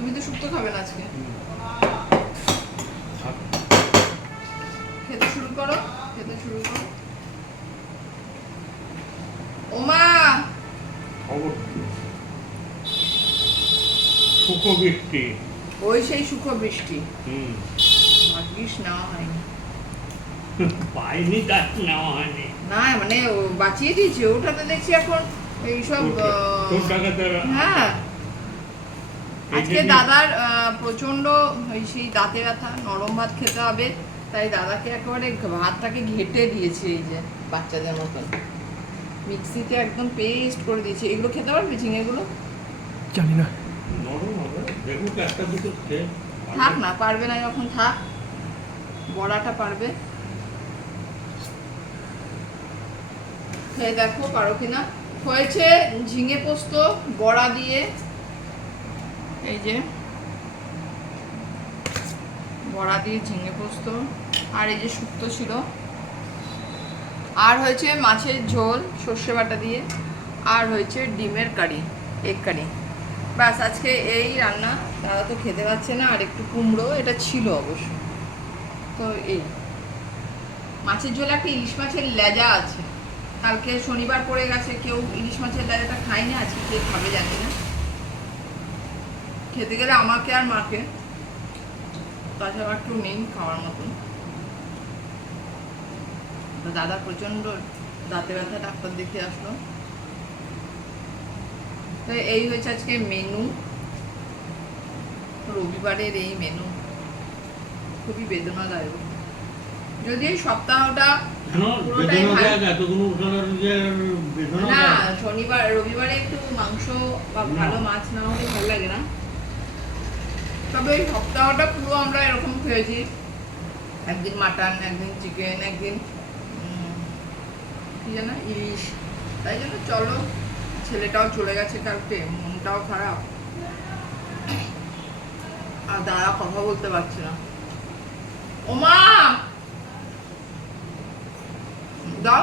শুক্তো খাবেন আজকে। খেতে শুরু করো খেতে শুরু করো। ওমা! বৃষ্টি ওই সেই সুখ বৃষ্টি হুম। ভাগ্যিস নেওয়া হয়নি। পাইনি নেওয়া হয়নি। না মানে বাঁচিয়ে দিয়েছে ওটাতে দেখছি এখন এইসব হ্যাঁ। আজকে দাদার প্রচণ্ড ওই সেই দাঁতে ব্যথা নরম ভাত খেতে হবে তাই দাদাকে একেবারে ভাতটাকে ঘেটে দিয়েছে এই যে বাচ্চাদের মতন। মিক্সিতে একদম পেস্ট করে দিয়েছে। এগুলো খেতে পারবে ঝিঙেগুলো? জানি না। থাক না পারবে না যখন থাক। বড়াটা পারবে। খেয়ে দেখো পারো কিনা। হয়েছে ঝিঙে পোস্ত বড়া দিয়ে এই যে বড়া দিয়ে ঝিঙে পোস্ত, আর এই যে শুক্তো ছিল। আর হয়েছে মাছের ঝোল, সর্ষে বাটা দিয়ে। আর হয়েছে ডিমের কারি, এগ কারি। ব্যাস, আজকে এই রান্না। তারা তো খেতে পাচ্ছে না, আর একটু কুমড়ো, এটা ছিল অবশ্য। তো এই। মাছের ঝোল একটা ইলিশ মাছের লেজা আছে। কালকে শনিবার পড়ে গেছে, কেউ ইলিশ মাছের লেজাটা খায়নি, আজকে কে খাবে জানি না। খেতে গেলে আমাকে আর মাকে। তাছাড়া একটু নেই খাওয়ার মতন। দাদা প্রচণ্ড দাঁতে ব্যথা ডাক্তার দেখিয়ে আসলো। তো এই হয়েছে আজকে মেনু রবিবারের এই মেনু খুবই বেদনাদায়ক। যদি এই সপ্তাহটা না শনিবার রবিবারে একটু মাংস বা ভালো মাছ না হলে ভালো লাগে না। তবে এই সপ্তাহটা পুরো আমরা এরকম খেয়েছি। একদিন মাটন, একদিন চিকেন একদিন কি যেন, ইলিশ। তাই জন্য চলো, ছেলেটাও চলে গেছে কালকে, মনটাও খারাপ। আর দাদা কথা বলতে পারছে না। ওমা! দাও,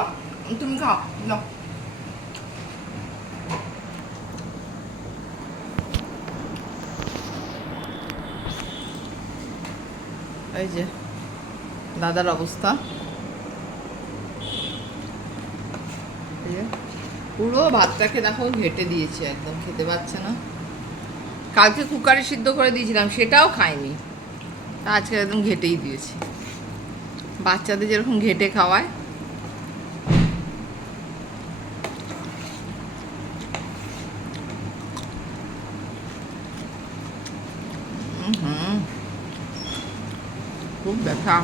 তুমি খাও, দাও। এই যে, দাদার অবস্থা। পুরো ভাতটাকে দেখো ঘেটে দিয়েছে, একদম খেতে পাচ্ছে না। কালকে কুকারে সিদ্ধ করে দিয়েছিলাম, সেটাও খাইনি। আজকে একদম ঘেটেই দিয়েছি। বাচ্চাদের যেরকম ঘেটে খাওয়ায় উম হুম খুব ব্যথা।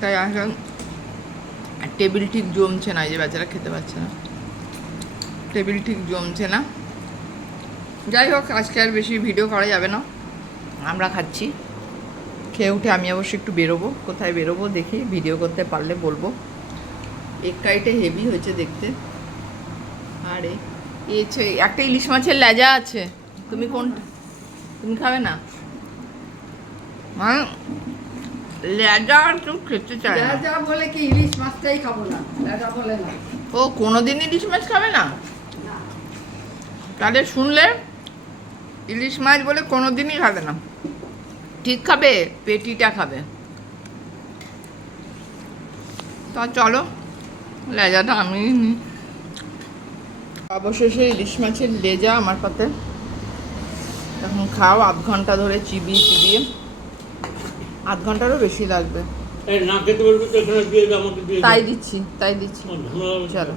তাই এখন টেবিল ঠিক জমছে না, এই যে বাচ্চারা খেতে পারছে না। টেবিল ঠিক জমছে না। যাই হোক, আজকে আর বেশি ভিডিও করা যাবে না। আমরা খাচ্ছি। খেয়ে উঠে আমি অবশ্য একটু বেরোবো। কোথায় বেরোবো দেখি, ভিডিও করতে পারলে বলব। এক কাইটে হেভি হয়েছে দেখতে। আরে। একটা ইলিশ মাছের লেজা আছে। তুমি কোন তুমি খাবে না? লেজা কেউ খেতে চায় যা বলে কি ইলিশ মাছটাই খাব না যা বলে না। ও কোনোদিন ইলিশ মাছ খাবে না? তাহলে শুনলে ইলিশ মাছ বলে কোনোদিনই খাবে না। ঠিক খাবে পেটিটা খাবে। তা চলো লেজাটা আমি নিই অবশেষে ইলিশ মাছের লেজা আমার পাতে এখন খাও আধ ঘণ্টা ধরে চিবিয়ে চিবিয়ে আধ ঘন্টারও বেশি লাগবে। তাই দিচ্ছি তাই দিচ্ছি। চলো।